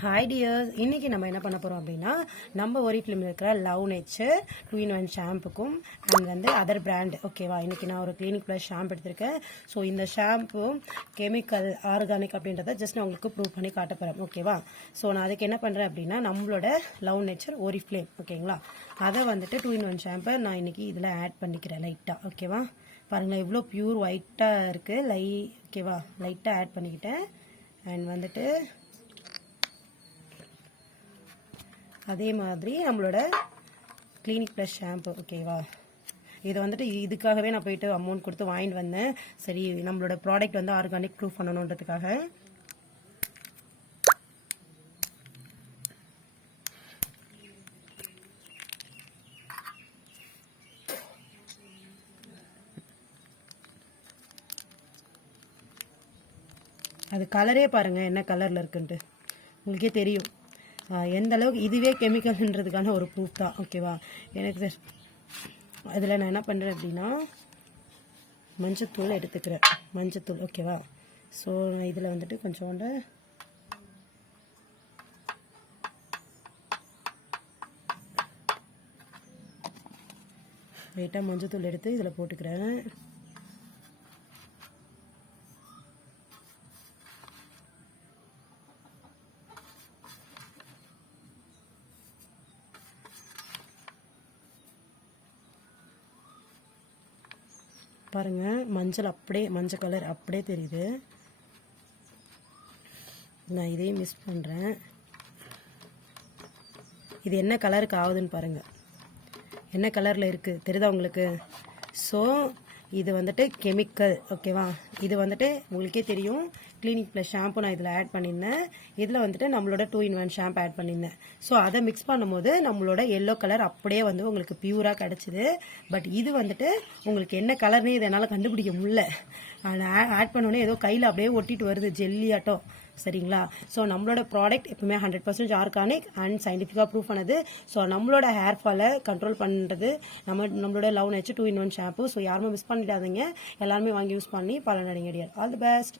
Hi tears, இன்னைக்கு நம்ம என்ன பண்ண போகிறோம் அப்படின்னா நம்ம ஒரிஃப்ளேமில் இருக்கிற லவ் நேச்சர் 2-in-1 ஷாம்புக்கும் அண்ட் வந்து அதர் பிராண்ட் ஓகேவா. இன்னைக்கு நான் ஒரு கிளினிக் ப்ளஸ் ஷாம்பு எடுத்திருக்கேன். ஸோ இந்த ஷாம்பு கெமிக்கல் ஆர்கானிக் அப்படின்றத ஜஸ்ட் நான் உங்களுக்கு ப்ரூவ் பண்ணி காட்ட போகிறேன் ஓகேவா. ஸோ நான் அதுக்கு என்ன பண்ணுறேன் அப்படின்னா நம்மளோட லவ் நேச்சர் ஒரிஃப்ளேம் ஓகேங்களா, அதை வந்துட்டு 2-in-1 ஷாம்பை நான் இன்னைக்கு இதில் ஆட் பண்ணிக்கிறேன் லைட்டாக ஓகேவா. பாருங்களேன் இவ்வளோ பியூர் ஒயிட்டாக இருக்குது ஓகேவா. லைட்டாக ஆட் பண்ணிக்கிட்டேன் அண்ட் வந்துட்டு அதே மாதிரி நம்மளோட கிளினிக் ப்ளஸ் ஷாம்பு ஓகேவா. இதை வந்துட்டு இதுக்காகவே நான் போயிட்டு அமௌண்ட் கொடுத்து வாங்கிட்டு வந்தேன். சரி நம்மளோட ப்ராடக்ட் வந்து ஆர்கானிக் ப்ரூஃப் பண்ணணுன்றதுக்காக. அது கலரே பாருங்கள் என்ன கலரில் இருக்குன்ட்டு உங்களுக்கே தெரியும் எந்த அளவுக்கு இதுவே கெமிக்கல்ன்றதுக்கான ஒரு ப்ரூஃப் தான் ஓகேவா. எனக்கு அதில் நான் என்ன பண்ணுறேன் அப்படின்னா மஞ்சத்தூள் எடுத்துக்கிறேன், மஞ்சத்தூள் ஓகேவா. ஸோ நான் இதில் வந்துட்டு கொஞ்சோண்டு லைட்டாக மஞ்சத்தூள் எடுத்து இதில் போட்டுக்கிறேன். பாருங்கள் மஞ்சள் அப்படியே மஞ்சள் கலர் அப்படியே தெரியுது. நான் இதையும் மிஸ் பண்ணுறேன். இது என்ன கலருக்கு ஆகுதுன்னு பாருங்கள், என்ன கலரில் இருக்குது தெரியுதா உங்களுக்கு. ஸோ இது வந்துட்டு கெமிக்கல் ஓகேவா. இது வந்துட்டு உங்களுக்கே தெரியும் கிளினிக் ப்ளஸ் ஷாம்பு நான் இதில் ஆட் பண்ணியிருந்தேன். இதில் வந்துட்டு நம்மளோட 2-in-1 ஷாம்பு ஆட் பண்ணியிருந்தேன். ஸோ அதை மிக்ஸ் பண்ணும்போது நம்மளோட எல்லோ கலர் அப்படியே வந்து உங்களுக்கு பியூராக கிடச்சிது. பட் இது வந்துட்டு உங்களுக்கு என்ன கலர்னே இதை என்னால் கண்டுபிடிக்க முடியல. ஆட் பண்ணோன்னே ஏதோ கையில் அப்படியே ஒட்டிட்டு வருது ஜெல்லி ஆட்டம் சரிங்களா. ஸோ நம்மளோட ப்ராடக்ட் எப்பவுமே 100% ஆர்கானிக் அண்ட் சயின்டிஃபிக்காக ப்ரூவ் பண்ணது. ஸோ நம்மளோட ஹேர் ஃபாலை கண்ட்ரோல் பண்ணுறது நம்மளோட love nature 2-in-1 shampoo. So யாருமே மிஸ் பண்ணிடாதீங்க, எல்லாருமே வாங்கி யூஸ் பண்ணி பலனடைங்க டியர். All the best.